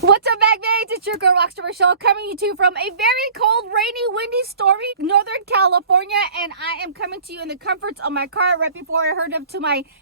What's up, Magmates? It's your girl, Rockstar Rochelle, coming to you from a very cold, rainy, windy, stormy Northern California, and I am coming to you in the comforts of my car right before I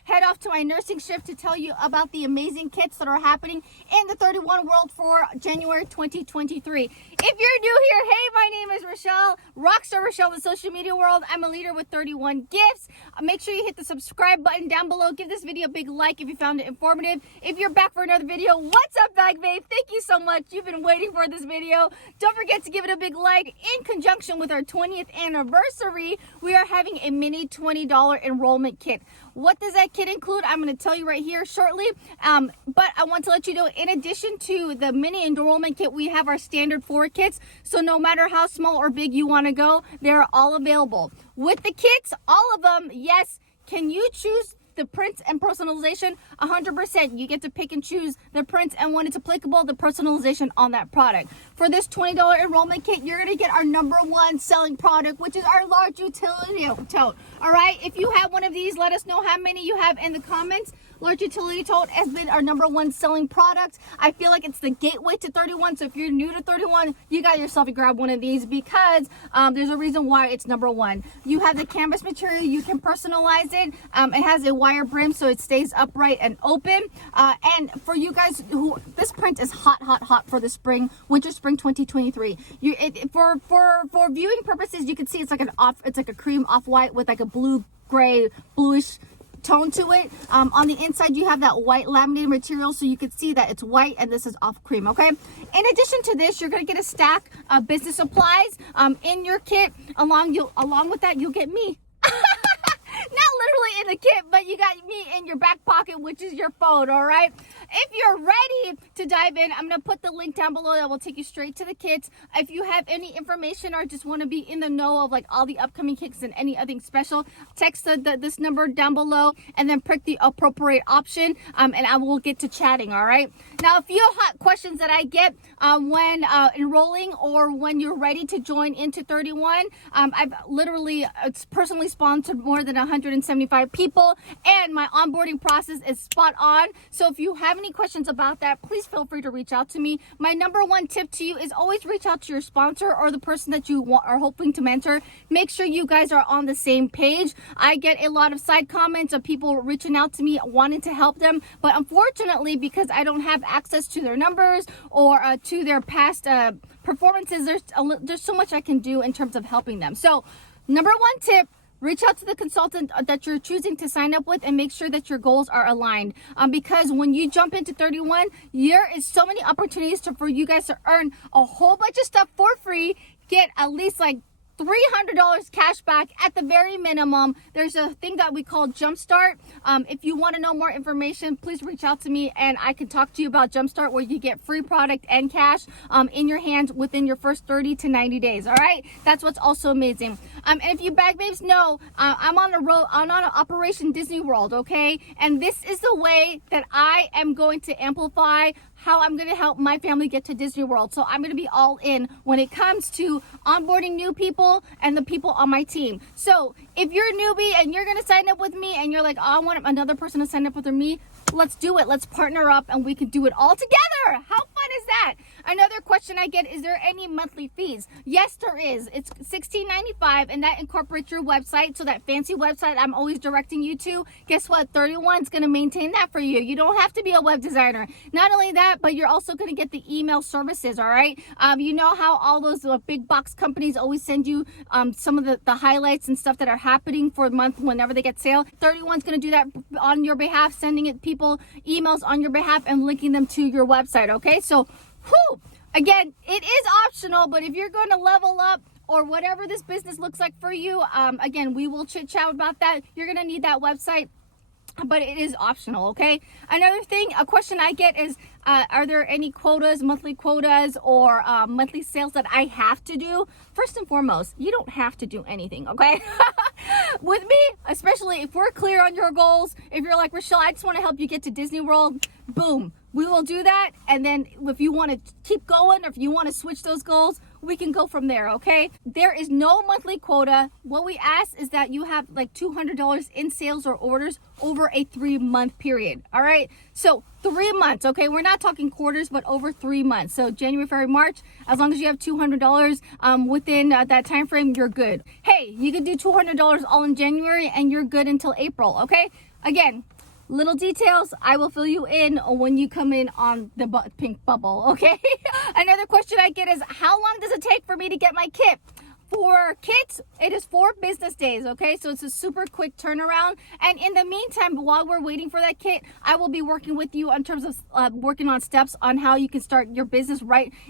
head off to my nursing shift to tell you about the amazing kits that are happening in the Thirtyone world for January 2023. If you're new here, hey, my name is Rochelle, Rockstar Rochelle in the social media world. I'm a leader with Thirtyone Gifts. Make sure you hit the subscribe button down below. Give this video a big like if you found it informative. If you're back for another video, what's up, Magmates? Thank you so much. You've been waiting for this video. Don't forget to give it a big like. In conjunction with our 20th anniversary, we are having a mini $20 enrollment kit. What does that kit include? I'm going to tell you right here shortly. But I want to let you know, in addition to the mini enrollment kit, we have our standard 4 kits. So no matter how small or big you want to go, they're all available. With the kits, all of them, yes, can you choose the prints and personalization? 100%. You get to pick and choose the prints, and when it's applicable, the personalization on that product. For this $20 enrollment kit, you're going to get our #1 selling product, which is our large utility tote. All right, if you have one of these, let us know how many you have in the comments. Large utility tote has been our #1 selling product. I feel like it's the gateway to Thirtyone. So if you're new to Thirtyone, you got yourself to grab one of these, because there's a reason why it's #1. You have the canvas material. You can personalize it. It has a wire brim, so it stays upright and open. And for you guys who, this print is hot for the spring, winter, spring 2023. For viewing purposes, you can see it's like a cream off-white with like a bluish tone to it. On the inside, you have that white laminated material, so you can see that it's white and this is off cream. Okay, in addition to this, you're going to get a stack of business supplies in your kit. Along with that, you'll get me. Not literally in the kit, but you got me in your back pocket, which is your phone. All right, if you're ready to dive in, I'm going to put the link down below that will take you straight to the kits. If you have any information or just want to be in the know of like all the upcoming kits and anything special, text this number down below and then pick the appropriate option, and I will get to chatting. All right, now a few hot questions that I get when enrolling or when you're ready to join into Thirtyone. I've literally personally sponsored more than 175 people, and my onboarding process is spot on. So if you have any questions about that, please feel free to reach out to me. My #1 tip to you is always reach out to your sponsor or the person that you are hoping to mentor. Make sure you guys are on the same page. I get a lot of side comments of people reaching out to me wanting to help them, but unfortunately, because I don't have access to their numbers or to their past performances, there's so much I can do in terms of helping them. So #1 tip: reach out to the consultant that you're choosing to sign up with and make sure that your goals are aligned. Because when you jump into Thirtyone, there is so many opportunities for you guys to earn a whole bunch of stuff for free, get at least like $300 cash back at the very minimum. There's a thing that we call Jumpstart. If you want to know more information, please reach out to me and I can talk to you about Jumpstart, where you get free product and cash in your hands within your first 30 to 90 days. All right, that's what's also amazing. And if you bag babes know, I'm on Operation Disney World, okay? And this is the way that I am going to amplify how I'm going to help my family get to Disney World. So I'm going to be all in when it comes to onboarding new people and the people on my team. So if you're a newbie and you're going to sign up with me and you're like, oh, I want another person to sign up with me, let's do it. Let's partner up and we can do it all together. How fun is that? Another question I get: is there any monthly fees? Yes, there is. It's $16.95, and that incorporates your website. So that fancy website I'm always directing you to, guess what? Thirtyone going to maintain that for you. You don't have to be a web designer. Not only that, but you're also going to get the email services. All right. You know how all those big box companies always send you some of the highlights and stuff that are happening for the month whenever they get sale. Thirtyone going to do that on your behalf, sending it people emails on your behalf and linking them to your website. Okay, so again, it is optional, but if you're going to level up or whatever this business looks like for you, again, we will chit chat about that. You're going to need that website, but it is optional. Okay, another thing, a question I get is, are there any quotas, monthly quotas, or monthly sales that I have to do? First and foremost, you don't have to do anything, okay? With me, especially if we're clear on your goals, if you're like, Rochelle, I just want to help you get to Disney World, boom, we will do that. And then if you want to keep going or if you want to switch those goals, we can go from there, okay? There is no monthly quota. What we ask is that you have like $200 in sales or orders over a 3-month period, all right? So 3 months, okay? We're not talking quarters, but over 3 months. So January, February, March, as long as you have $200 within that time frame, you're good. Hey, you can do $200 all in January and you're good until April, okay? Again, little details I will fill you in when you come in on the pink bubble, okay? Another question I get is, how long does it take for me to get my kit? For kits, it is 4 business days, okay? So it's a super quick turnaround. And in the meantime, while we're waiting for that kit, I will be working with you in terms of working on steps on how you can start your business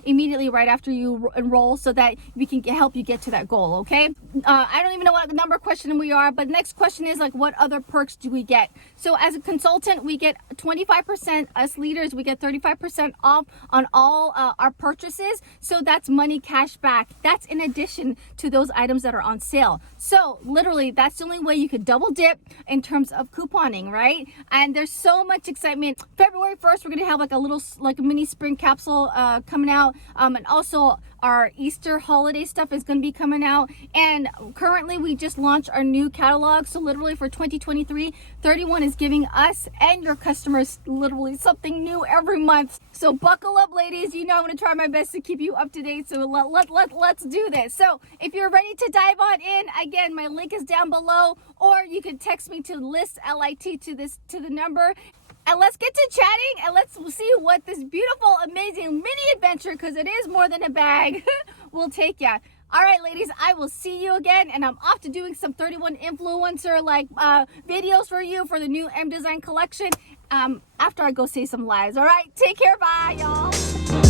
immediately right after you enroll, so that we can help you get to that goal, okay? I don't even know what number question we are, but next question is like, what other perks do we get? So as a consultant, we get 25%. Us leaders, we get 35% off on all our purchases. So that's money cash back. That's in addition to those items that are on sale. So literally, that's the only way you could double dip in terms of couponing, right? And there's so much excitement. February 1st, we're gonna have like a mini spring capsule coming out, and also our Easter holiday stuff is going to be coming out. And currently we just launched our new catalog. So literally for 2023, Thirtyone is giving us and your customers literally something new every month. So buckle up, ladies. You know I'm going to try my best to keep you up to date. So let's do this. So if you're ready to dive on in, again, my link is down below, or you can text me to LIT to the number. And let's get to chatting, and let's see what this beautiful, amazing mini adventure, because it is more than a bag, will take ya. All right, ladies, I will see you again, and I'm off to doing some Thirtyone influencer videos for you for the new M Design collection after I go say some lies. All right, take care. Bye, y'all.